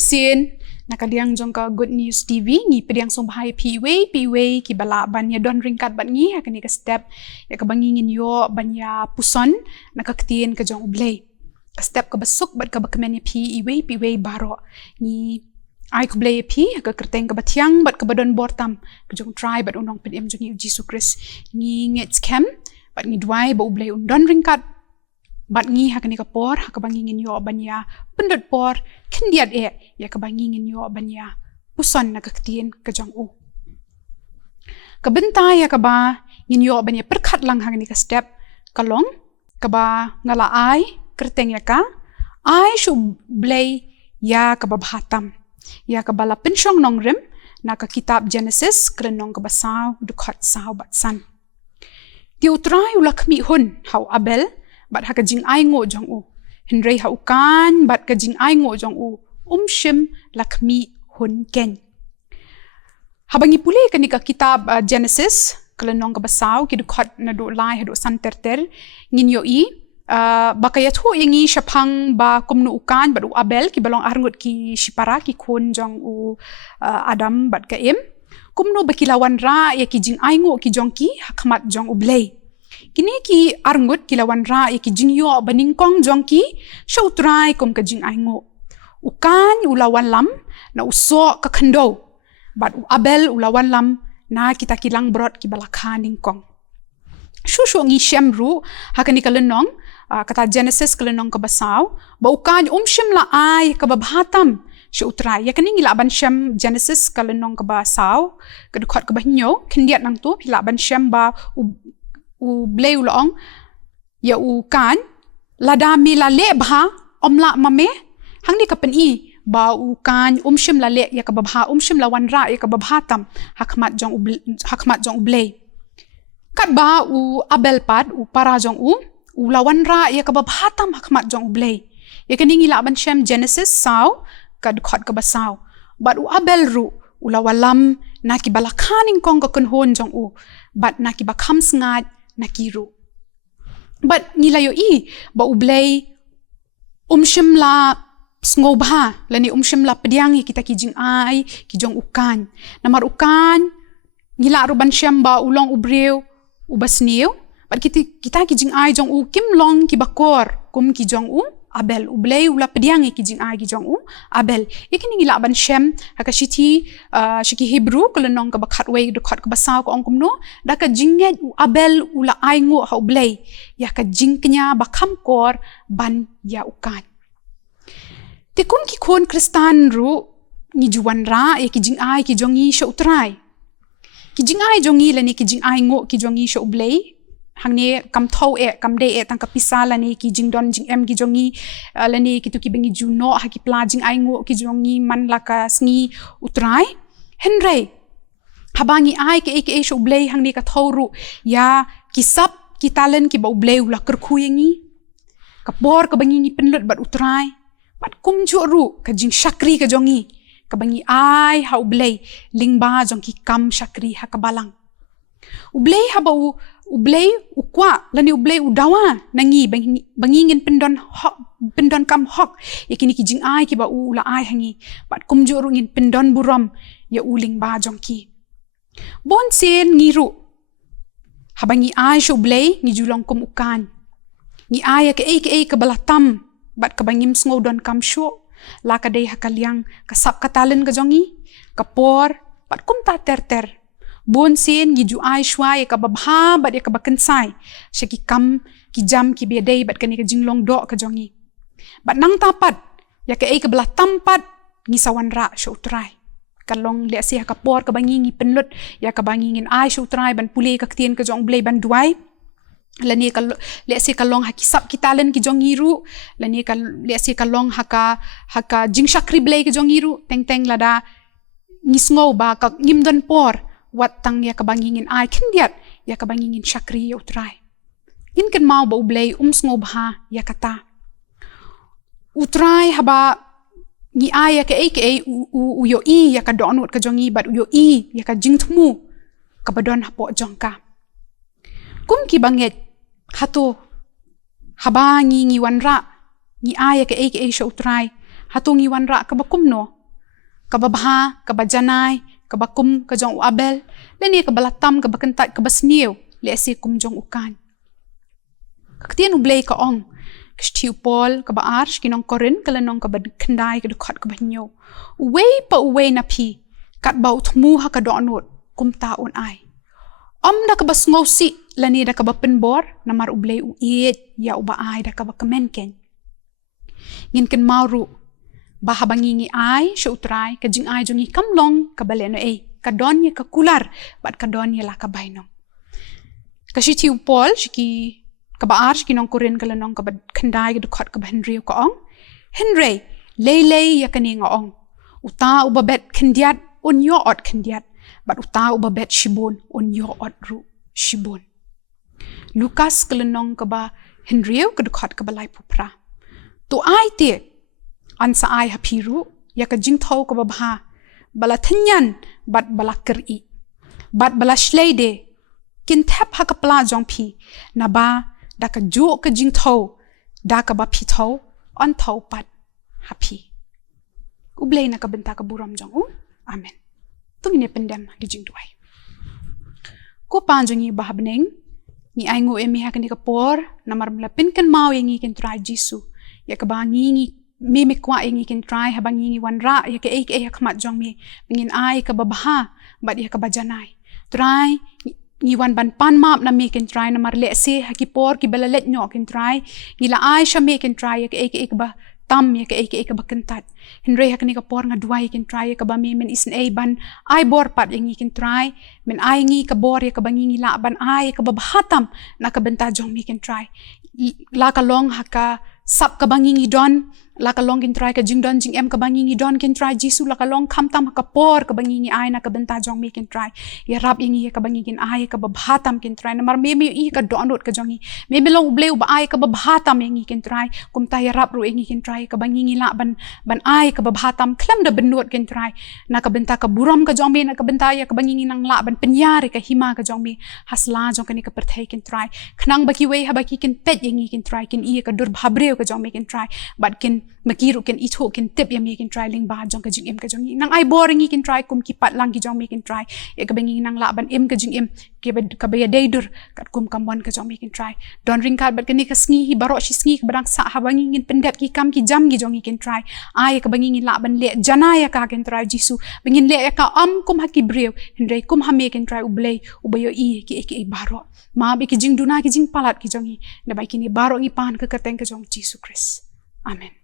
sin nakaliang jong ka Good News TV ngi pediang sombhay piwei ki bala ban ya don ringkat ban ngi hakani ka step ya ka bangingin yo ban ya puson na Ka Ktien ka jong U Blei ka step ka basuk bat ka bakmen ya piwei baro ngi ai U Blei ka kyrteng ka batiang bat ka badon bortam ka jong try bat unong pediam jong U Jisu Khrist ngi ngets kem bat ngi dwai ba U Blei don ringkat bat ngi hakani ka por hakabangingin yo banya pendot por kendiat ya kabangingin yo banya puson na Ka Ktien ka jong U kabentai ya kaba ngin yo banya perkat lang hakani ka step kalong kaba ngala ai kyrteng ya ka ai shu Blei ya kaba bhatam ya kabala pensyong nongrim na ka kitab Jenesis krenong kabasaw dukhat saw batsan ti utrai ulakmi hun hau Abel bat ha ka jing ai ngo jong U henrei ha ukan bat ka jing ai ngo jong U shim lakmi hun ken habangi puli kani ka kitab Genesis kalenong ka basaw ki dukhat na do lai ha do san terter ngin yo bakayat ho yangi syapang ba kumno ukan bat U Abel ki balong arngut ki shipara ki kun jong U Adam bat ka im kumno bakilawan ra ya ki jing ai ngo ki jong ki hakmat jong U Blei kini ki arngut kilawan ra ya ki jingyo baningkong jongki shautrai kum ka jing aingo ukan ulawan lam na uso ka khando bat U Abel ulawan lam na kita kilang brot ki balakha ningkong shushu ngi syamru hakani kalenong kata Genesis kalenong ka basaw ba ukan syam la ai ka babhatam shautrai ya kani ngilaban syam Genesis kalenong ka basaw kadukhat ka bahnyo kendiat nang tu hilaban syam ba U Blei ulong ya U kan lada mi la le bha omla mame hangni kapen ba U kan syam la le ya ka babha syam la wanra ya ka babhatam hakmat jong U Blei kat ba U Abel pad U para jong U la wanra ya ka babhatam hakmat jong U Blei ya kani ngilaban syam Genesis saw kad khot ka basaw bat U Abel ru ula walam na ki balakhaning kong ka kunhon jong U bat na ki bakham sngat nakiru but nilayo ba U Blei syam la sngewbha lani syam la pediang kita ki jing ai ki jong ukan namar ukan ngila ruban syam ba ulong U breu U basniu but kita ki jing ai jong U kim long ki bakor kum ki jong U Abel U Blei ula pediang ki jing ai ki jong U Abel ikini ngila ban syam hakashiti shiki Hebrew kelenong ka bakhat wei dekhat ka basaw ko ong kumno da ka jinget U Abel ula ai ngo ha U Blei ya ka jingknya bakham kor ban ya ukan tikum ki kon kristan ru ni juwan ra ya ki jing ai ki jongi sha utrai ki jing ai jongi lani ki jing ai ngo ki jongi sha U Blei hangne kam thau kam de tang ka pisala ni ki jingdon jingem ki jongi lani ki tu ki bengi juno ha ki pla jing ai ngo ki jongi manla ka sngi utrai henrei habangi ai ke shu Blei hangne ka thau ru ya ki sap ki talen ki ba U Blei ula kerkhu yangi ka por ka bengi ni penlut bat utrai bat kum ju ru ka jing shakri ka jongi ka bengi ai ha U Blei lingba jong ki kam shakri ha ka balang U Blei ha ba U Blei ukwa lani U Blei udawa nangi bangingin pendon kam hok yakini ki jing ai ki ba U la ai hangi bat kum ju ru ngin pendon buram ya uling ba jongki bon sen ngiru habangi ai shu Blei ngi julong kum ukan ni ai ke ke balatam bat ka bangim sngodon kam shu la ka dei hakaliang kasap katalen ka jongi kapor bat kum ta ter bon sen gi ju ai shwai ka babha bat ya ka bakensai shaki kam ki jam ki bedei bat kani ka jinglong do ka jongi bat nang tapat ya ka belah tampat ngi sawanra syutrai kalong le si ka por ka bangi ngi penlut ya ka bangi ngin ai syutrai ban pule Ka Ktien ka jong Blei ban duai lani ka le si kalong hakisap kitalen ki jong iru lani ka le si kalong haka jingshakri Blei ka jong iru teng lada ngisngau ba ka ngimdon por wat tang ya ka bangingin ai kendiat ya ka bangingin syakri ya utrai gin ken mau ba U Blei sngewbha ya kata utrai haba ngi ai ya ka u yo ya ka donut ka jongi bat u yo ya ka jingthmu ka badon hapo jongka kum ki banget hato haba ngi wanra ngi ai ya ka sha utrai hatungi wanra kaba kumno, kaba bha, kaba janai, kaba kum ka jong abel, leni kaba latam kaba kentat kaba sniu, le si kum jong ukan. Ka Ktien U Blei ka ong, Kstiu Paul kaba arsh kinong korin kalanong kaba kendai ka dekat kaba nyo. Uwei pa uwei na pi, kat bau tmu ha ka donut, kum taun ai. Da kaba sngosi, lani da kaba penbor, namar U Blei U iet, ya uba ai da kaba kemenken. Ngin ken mauru, bahabangingi ai, sya utrai, ka jing ai jongi kamlong, kabale no kadonye ka kular, bat kadonye la kabainong. Kasi tiu Paul, shiki kaba arsh kinong korin kalanong kaba kendai dekat kaba Henry ka ong. Henry, lei ya kani nga ong. Uta ubabet kendiat, unyo ot kendiat, bat uta ubabet shibun, unyo ot ru shibun. Lukas kalanong kaba Henry ka dekat kaba lai pupra. Tu ai te, ansa ai hapiru, ya ka jingthmu kaba bha, bala tenyan, bat bala keri, bat bala shleide, kynthep ha ka pla jong pi, na ba, da ka jo ka jingthmu, da ka ba pi thau, on thau pat, hapi. U Blei na ka benta ka buram jong u, amen. Tungine pendem ki jingduai. Ko panjongi bahabneng, ni ai ngu emi ha ka por, namar mlapin kan mau yang ikin try Jisu, ya ka ba ngingi mimi kwa yang ikin try habang ngingi wanra ya ka hakmat jong mi mingin ai ka babaha bat ya ka bajanai try ngi wan ban pan map na mi kin try na marle se hakipor ki balalet nyo kin try ngila ai sha mi kin try ya ka ba tam ya ka ba kentat Henry hakni ka por nga duai kin try ya ka ba mi men isen ban ai bor pat yang ikin try men ai ngi ka bor ya ka ba ngi la ban ai ka ba hatam na ka benta jong mi kin try la ka long haka sap ka bangingi don la ka long kin try ka jingdon jingem ka bangingi don kin try Jisu la ka long kam tam ka por ka bangingi ai na ka benta jong mi kin try ya rap yangi ka bangingin ai ka babhatam kin try na mar memi I ka donut ka jongi memi long U Blei ba ai ka babhatam yangi kin try kum ta ya rap ru yangi kin try ka bangingi la ban ai ka babhatam klam da benut kin try na ka benta ka buram ka jong mi na ka benta ya ka bangingi nang la ban penyari ka hima ka jong mi hasla jong ka ni ka perthai kin try khnang baki wei ha baki kin pet yangi kin try kin I ka dur bhabre ka jong mi kin try but kin makiru kin itho kin tip ya mi kin try ling ba jong ka jingim ka jong nang ai boring kin try kum ki pat lang ki jong mi kin try ya ka bangi nang la ban ka jingim ka ba ya deidur kat kum kamwan ka jong mi kin try don ring kat bat kin ka sngi hi baro shi sngi ka barang sa ha bangi ngin pendep ki kam ki jam ki jong kin try ai ka bangi ngin la ban le jana ya ka kin try Jisu bangin le ya ka kum ha ki brew Henry kum ha me kin try U Blei U bayo I ki baro ma bi ki jing duna ki jing palat ki jong hi na bai ki ni baro ngi pan ka kyrteng ka jong Jisu Khrist amen.